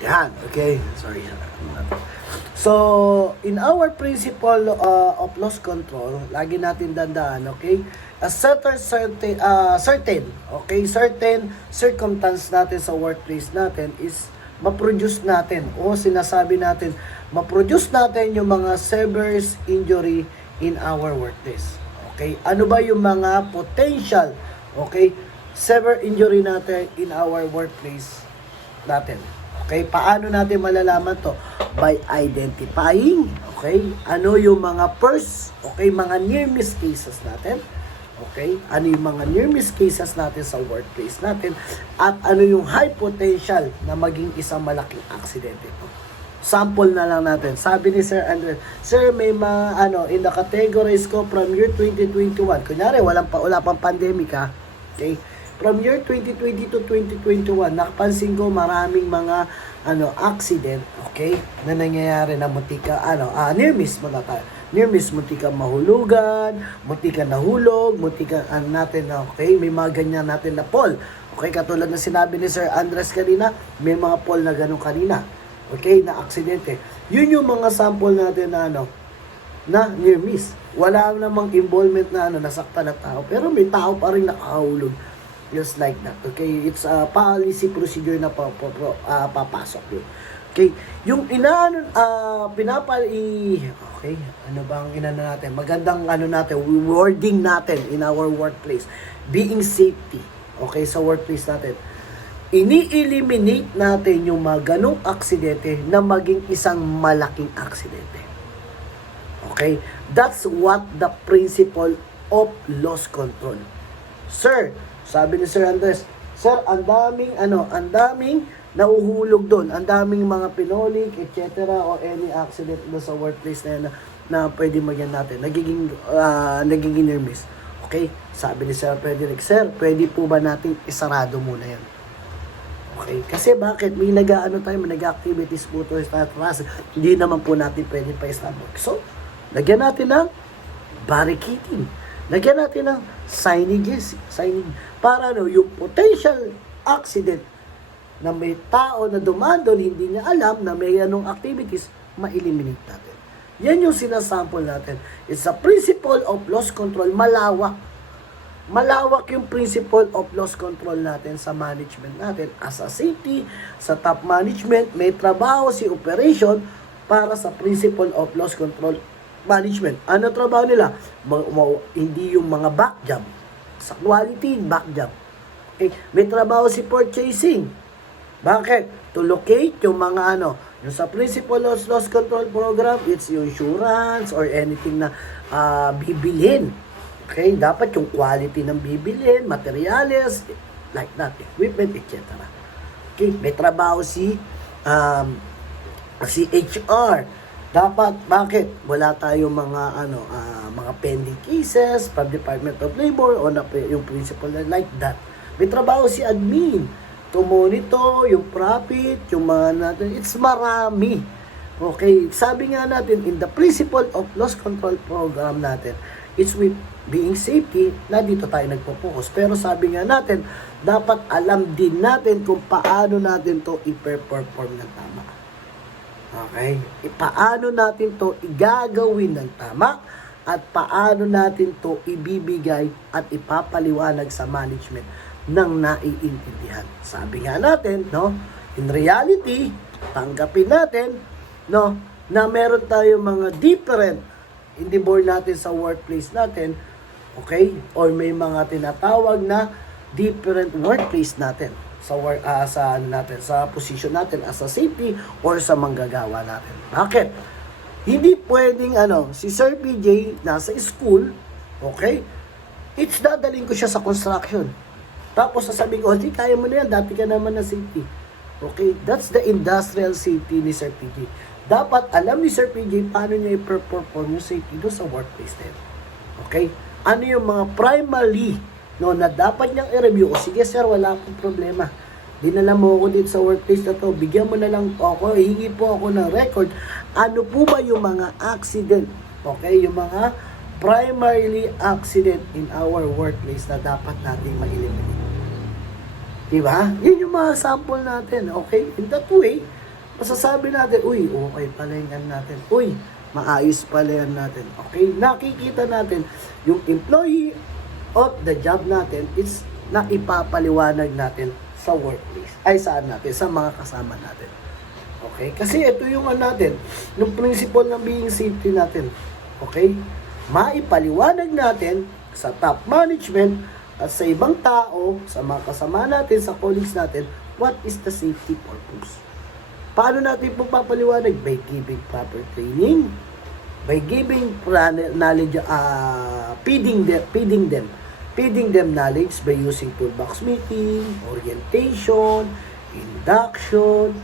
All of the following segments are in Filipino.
Yan, okay. Sorry. So, in our principle of loss control, lagi natin dandaan, okay? A certain circumstance natin sa workplace natin is ma-produce natin o sinasabi natin, ma-produce natin yung mga severe injury in our workplace. Okay? Ano ba yung mga potential, okay, severe injury natin in our workplace natin? Okay, paano natin malalaman to? By identifying, okay, ano yung mga first, okay, mga near-miss cases natin, okay, ano yung mga near-miss cases natin sa workplace natin, at ano yung high potential na maging isang malaking aksidente ito. Sample na lang natin. Sabi ni Sir Andres, Sir, may mga, in the categories ko from year 2021, kunyari, wala pang pandemic ha, okay, from year 2020 to 2021, nakapansin ko maraming mga accident, okay, na nangyayari na mutika, near miss mo na tayo. Near miss, mutika mahulugan, mutika nahulog, mutika natin na, okay, may mga ganyan natin na fall. Okay, katulad na sinabi ni Sir Andres kanina, may mga fall na ganun kanina. Okay, na aksidente. Yun yung mga sample natin na na near miss. Wala namang involvement na nasaktan na tao, pero may tao pa rin nakahulog. Just like that. Okay? It's a policy procedure na papasok yun. Okay? Yung okay, ano bang inano natin? Magandang natin, wording natin in our workplace. Being safety. Okay, sa workplace natin. Ini-eliminate natin yung mga ganong aksidente na maging isang malaking aksidente. Okay? That's what the principle of loss control. Sir, sabi ni Sir Andres, Sir, ang daming nauhulog doon, ang daming mga pinolik, etc. o any accident na sa workplace na pwede magyan natin, nagiging near miss. Okay? Sabi ni Sir Frederick, Sir, pwede po ba natin isarado muna yan? Okay? Kasi bakit? May may nag-activities po to sa class, hindi naman po natin pwede pa isarado. So, lagyan natin ng barricading. Lagyan natin ng signage para yung potential accident na may tao na dumaan doon, hindi niya alam na may anong activities, ma-eliminate natin. Yan yung sinasample natin. It's a principle of loss control. Malawak. Malawak yung principle of loss control natin sa management natin. As a safety, sa top management, may trabaho si operation para sa principle of loss control management. Ano trabaho nila? Hindi yung mga back job. Sa quality, back job. Okay. May trabaho si purchasing. Bakit? To locate yung mga yung sa principle of loss control program, it's yung insurance or anything na bibilhin. Okay? Dapat yung quality ng bibilhin, materials, like that, equipment, etc. Okay? May trabaho si HR. Dapat, bakit? Wala tayong mga mga pending cases from Department of Labor o yung principle na like that. May trabaho si admin to monitor yung profit, yung mga natin. It's marami. Okay, sabi nga natin in the principle of loss control program natin, it's with being safety, na dito tayo nagpo-focus. Pero sabi nga natin, dapat alam din natin kung paano natin to i-perform ng tama. Okay? Paano natin to igagawin ng tama at paano natin to ibibigay at ipapaliwanag sa management ng naiintindihan. Sabi nga natin, in reality, tanggapin natin, na meron tayong mga different board natin sa workplace natin, okay? Or may mga tinatawag na different workplace natin sa position natin as a safety or sa manggagawa natin. Bakit? Hindi pwedeng si Sir PJ nasa school, okay? It's dadaling ko siya sa construction. Tapos sasabihin ko, hindi, kaya mo na yan, dati ka naman na safety. Okay? That's the industrial safety ni Sir PJ. Dapat alam ni Sir PJ paano niya i-perform yung safety doon sa workplace din. Okay? Ano yung mga primary na dapat niyang i-review? O sige sir, wala akong problema. Dinala mo ako dito sa workplace na to. Bigyan mo na lang po ako. Hingi po ako ng record. Ano po ba yung mga accident? Okay? Yung mga primarily accident in our workplace na dapat natin ma-eliminate. Diba? Yun yung mga sample natin. Okay? In that way, masasabi natin, uy, okay pala yung ano natin. Uy, maayos pala yan natin. Okay? Nakikita natin yung employee of the job natin is na ipapaliwanag natin sa workplace. Ay, saan natin? Sa mga kasama natin. Okay? Kasi ito yung ano natin, yung principle ng being safety natin. Okay? Maipaliwanag natin sa top management at sa ibang tao, sa mga kasama natin, sa colleagues natin, what is the safety purpose? Paano natin po papaliwanag? By giving proper training, by giving knowledge, feeding them knowledge by using toolbox meeting, orientation, induction,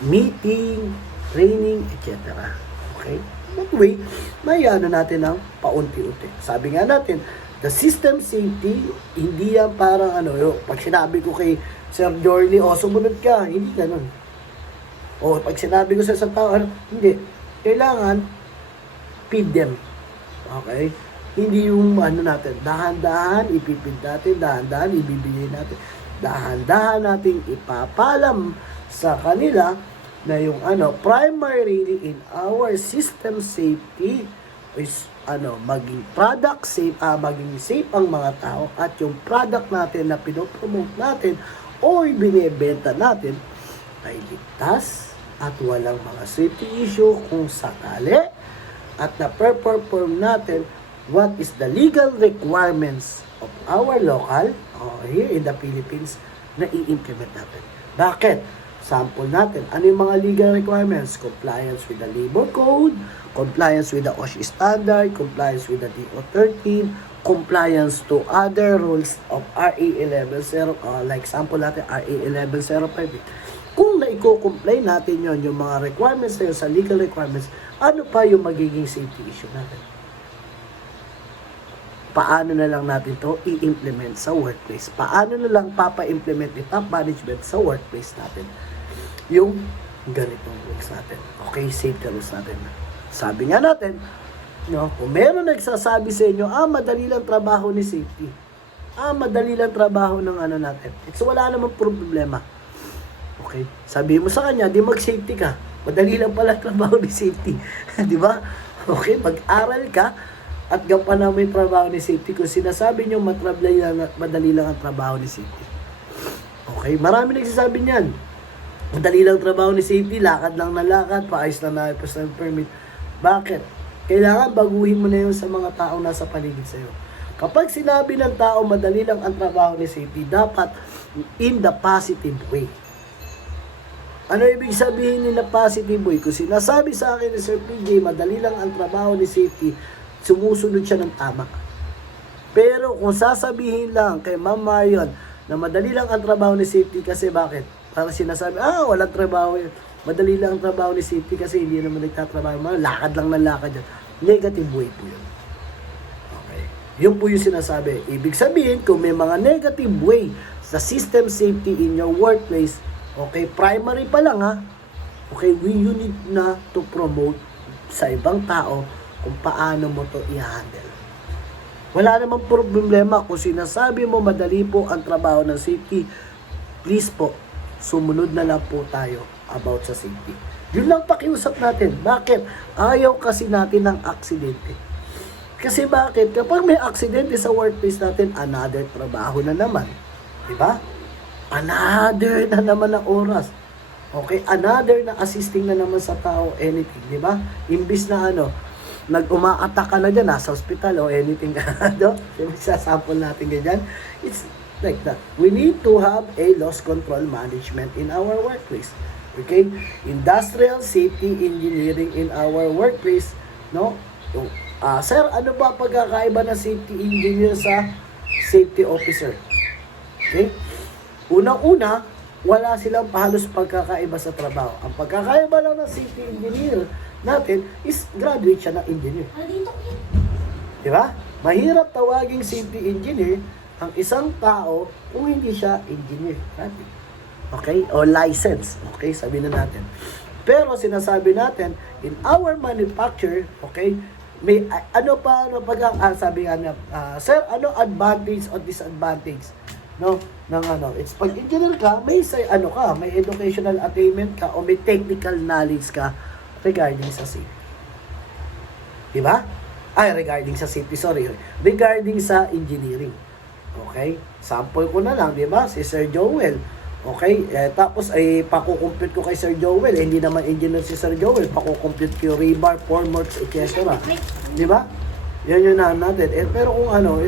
meeting, training, etc. Okay? That way, may ano natin ng paunti-unti. Sabi nga natin, the system safety, hindi yan parang pag sinabi ko kay Sir Jorly, sumunod ka, hindi ganun. O pag sinabi ko sa isang tao, hindi. Kailangan, feed them. Okay? Hindi yung natin, dahan-dahan, ipipid natin, dahan-dahan, ibibigay natin, dahan-dahan natin ipapalam sa kanila na yung primarily in our system safety is maging product safe, maging safe ang mga tao at yung product natin na pinopromote natin o ibinebenta natin ay ligtas at walang mga safety issue kung sakali at na-perform natin what is the legal requirements of our local here in the Philippines na i-implement natin. Bakit? Sample natin. Ano yung mga legal requirements? Compliance with the labor code, compliance with the OSHA standard, compliance with the DO13, compliance to other rules of RA 1105, like sample natin, RA 1105. Kung na-i-comply natin yon yung mga requirements na yun sa legal requirements, ano pa yung magiging safety issue natin? Paano na lang natin to i-implement sa workplace? Paano na lang papa-implement ni top management sa workplace natin? Yung ganitong rules natin. Okay, safety rules natin. Sabi nga natin, kung meron nagsasabi sa inyo, madali lang trabaho ni safety. Madali lang trabaho ng natin. So, wala namang problema. Okay? Sabi mo sa kanya, di mag-safety ka. Madali lang pala trabaho ni safety. Di ba? Okay, mag-aral ka at gapan na may trabaho ni safety. Kung sinasabi nyo, madali lang ang trabaho ni safety. Okay? Marami nagsasabi niyan. Madali lang trabaho ni safety, lakad lang na lakad, paayos lang na personal permit. Bakit? Kailangan baguhin mo na yun sa mga tao nasa paligid sa'yo. Kapag sinabi ng tao, madali lang ang trabaho ni safety, dapat in the positive way. Ano ibig sabihin nila positive way? Kung sinasabi sa akin ni Sir PJ, madali lang ang trabaho ni safety, sumusunod siya ng tama. Pero kung sasabihin lang kay Ma'am Marion na madali lang ang trabaho ni safety kasi bakit? Para sinasabi, walang trabaho yun. Madali lang ang trabaho ni safety kasi hindi naman nagtatrabaho. Lakad lang ng lakad yan. Negative way po yun. Okay. Yun po yung sinasabi. Ibig sabihin, kung may mga negative way sa system safety in your workplace, okay, primary pa lang okay, you need na to promote sa ibang tao kung paano mo to i-handle. Wala namang problema kung sinasabi mo madali po ang trabaho ng safety, please po, sumunod na lang po tayo about sa safety. Yun lang pakiusap natin. Bakit? Ayaw kasi natin ng aksidente. Kasi bakit? Kapag may aksidente sa workplace natin, another trabaho na naman. Diba? Another na naman ang oras. Okay? Another na assisting na naman sa tao, anything. Diba? Imbis na nag-umaatak ka na dyan, nasa hospital o anything ka na doon. Sasample natin ganyan. It's like that. We need to have a loss control management in our workplace. Okay? Industrial safety engineering in our workplace. No? Sir, ano ba pagkakaiba ng safety engineer sa safety officer? Okay? Unang-una, wala silang halos pagkakaiba sa trabaho. Ang pagkakaiba lang ng safety engineer natin is graduate siya ng engineer. Diba? Mahirap tawaging safety engineer ang isang tao kung hindi siya engineer. Okay? O license. Okay? Sabi na natin. Pero sinasabi natin, in our manufacture, okay, may sabi nga niya, sir, ano advantage o disadvantage no, ng ano. It's pag engineer ka, may ano ka, may educational attainment ka o may technical knowledge ka regarding sa safety. Di ba? Ay, regarding sa safety, sorry. Regarding sa engineering. Okay? Sample ko na lang, di ba? Si Sir Joel. Okay? Tapos ay pakukompute ko kay Sir Joel. Hindi naman engineer si Sir Joel. Pakukompute ko yung rebar, formworks, etc. Di ba? Yan yun na natin. Pero kung ano,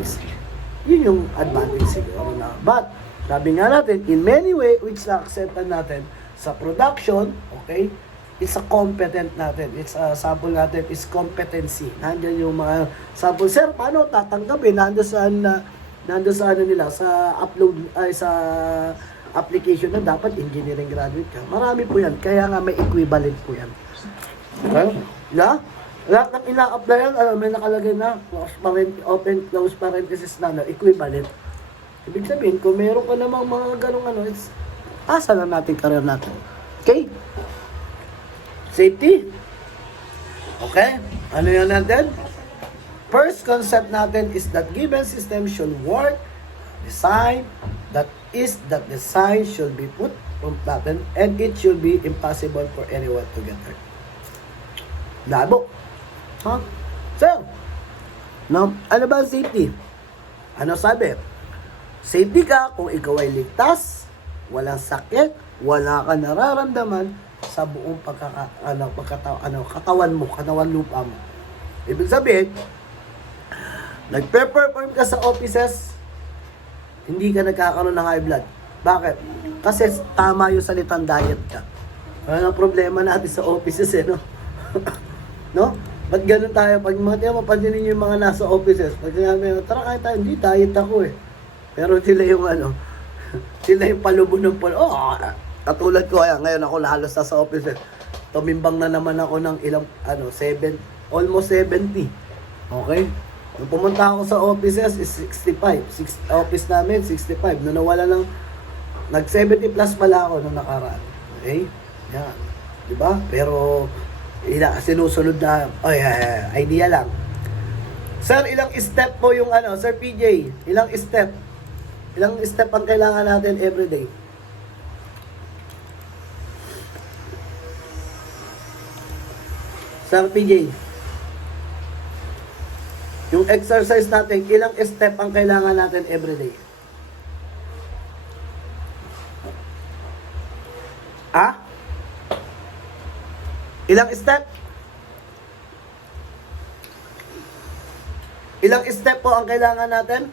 yun yung advantage siguro na. But, sabi nga natin, in many way, which na-acceptan natin sa production, okay, it's a competent natin. It's a sample natin is competency. Nandiyan yung mga sample. Sir, paano tatanggapin? Nandiyan sa ano nila, sa upload, ay sa application na dapat engineering graduate ka. Marami po yan. Kaya nga may equivalent po yan. Okay? Yeah? Lahat ng ina-applyan, may nakalagay na open, close parenthesis na equivalent. Ibig sabihin, kung meron ka namang mga ganong ano, asa lang natin career natin. Okay? Safety. Okay? Ano yan natin? First concept natin is that given system should work, design, that design should be put on patent and it should be impossible for anyone to get hurt. Labo. Huh? So, no, ano ba ang safety? Ano sabi? Safety ka kung ikaw ay ligtas, walang sakit, wala ka nararamdaman sa buong katawan mo, katawan lupa mo. Ibig sabihin, nagpe-perform ka sa offices, hindi ka nagkakaroon ng high blood. Bakit? Kasi tama yung salitang diet ka. Ano ang problema natin sa offices no? No? Ba't ganun tayo? Pag mapapansin niyo yung mga nasa offices, pag sinabi, tara kain tayo, hindi, diet ako Pero sila yung sila yung palubo ng katulad ko, ngayon ako halos sa offices. Tumimbang na naman ako ng ilang, almost 70. Okay? Nung pumunta ako sa offices is 65. Office namin, 65. Nung nawala ng, nag-70 plus pala ako nung nakaraan. Okay? Yan. Diba? Pero, sinusunod na, idea lang. Sir, ilang step po yung Sir PJ? Ilang step? Ilang step ang kailangan natin everyday? Sir PJ? Yung exercise natin, ilang step ang kailangan natin everyday? Ilang step? Ilang step po ang kailangan natin?